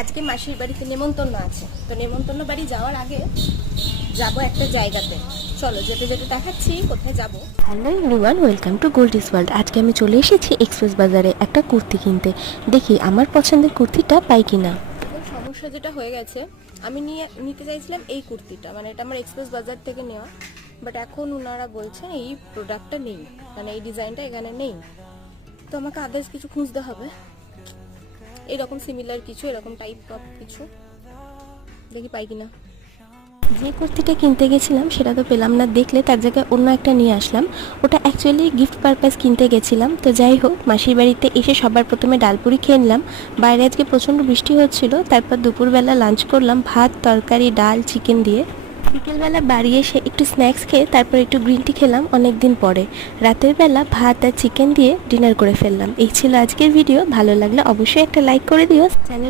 আজকে মাসির বাড়িতে নেমন্তন্ন আছে, তো নেমন্তন্ন বাড়ি যাওয়ার আগে যাব একটা জায়গাতে। চলো যেতে যেতে দেখাচ্ছি কোথায় যাব। Hello everyone, welcome to Goldie's world. আজকে আমি চলে এসেছি এক্সপ্রেস বাজারে একটা কুর্তি কিনতে। দেখি আমার পছন্দের কুর্তিটা পাই কিনা। এখন সমস্যা যেটা হয়ে গেছে, আমি নিতে চাইছিলাম এই কুর্তিটা, মানে এটা আমার এক্সপ্রেস বাজার থেকে নেওয়া, বাট এখন ওনারা বলছেন এই প্রোডাক্টটা নেই, মানে এই ডিজাইনটা এখানে নেই। তো আমাকে আদার্স কিছু খুঁজতে হবে, এরকম সিমিলার কিছু, এরকম টাইপ অফ কিছু, দেখি পাই কিনা। যে কুর্তিটা কিনতে গেছিলাম সেটা তো পেলাম না, দেখলে তার জায়গায় অন্য একটা নিয়ে আসলাম। ওটা অ্যাকচুয়ালি গিফট পারপাস কিনতে গেছিলাম। তো যাই হোক, মাসির বাড়িতে এসে সবার প্রথমে ডালপুরি খেয়ে নিলাম। বাইরে আজকে প্রচণ্ড বৃষ্টি হচ্ছিল। তারপর দুপুরবেলা লাঞ্চ করলাম ভাত, তরকারি, ডাল, চিকেন দিয়ে। বিকেলবেলা বাড়ি এসে একটু স্ন্যাক্স খেয়ে তারপর একটু গ্রিন টি খেলাম অনেক দিন পরে। রাতের বেলা ভাত আর চিকেন দিয়ে ডিনার করে ফেললাম। এই ছিল আজকের ভিডিও। ভালো লাগলে অবশ্যই একটা লাইক করে দিও। চ্যানেলটা